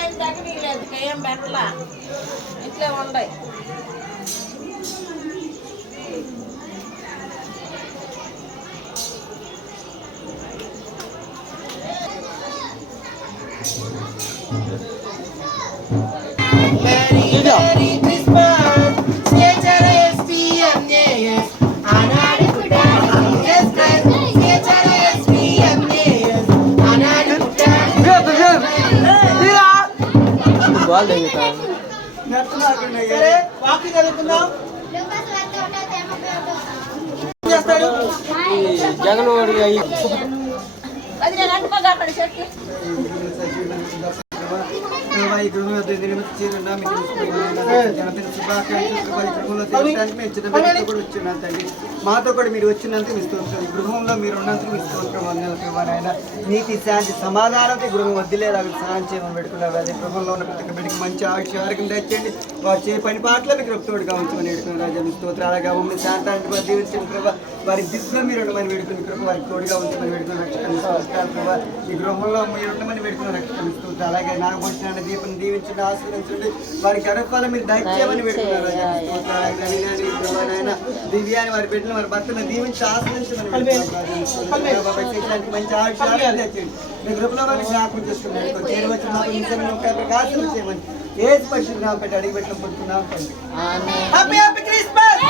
ఆయన తగ్గలేదు ఏం పెట్టలా ఇట్లే ఉన్నాయి. జగన్ మాతో కూడా మీరు వచ్చినందుకు ఇస్తూ ఉంటారు. గృహంలో మీరు ఉన్నందుకు ఇస్తూ ఉంటారు. నీతి శాంతి సమాధానంతో గృహం వద్దులేదు సహాయం చేయమని పెట్టుకున్నారు. అదే గృహంలో ఉన్న ప్రతి బిడ్డకి మంచి ఆరోగ్యం తెచ్చండి. వారు చే పని పాటలో మీకు తోడుగా ఉంచమని వేడుకున్న రాజా మీ స్తోత్రం. అలాగా మమ్మల్ని శాంతానికి దీవించండి ప్రభావ. వారి దిశలో మీరు ఉండమని వేడుకుని ప్రభు వారికి తోడుగా ఉంచమని వేడుకున్న రక్షణ ప్రభావ. ఈ గృహంలో మీరు ఉండమని వేడుకున్న రక్షణ స్తోత్రం. అలాగే నాగభూషణ దీపం దీవించండి, ఆశీర్వదించండి. వారికి అరఫాల మీరు దయచేయమని వేడుకున్నారు రాజా మీ స్తోత్రం. అలాగే దివ్యాన్ని వారి బిడ్డలు వారి భర్తను దీవించి ఆశ్రయించమని మంచి ఆరోగ్యం తెచ్చండి. మీ గృహంలో వారిని జ్ఞాపకం చేసుకున్నాను చేరవచ్చిన ప్రకాశం చేయమని ఏజ్ పక్షులు నా పెట్టి అడిగి పెట్టడం పొందుతున్నాం. Happy happy Christmas.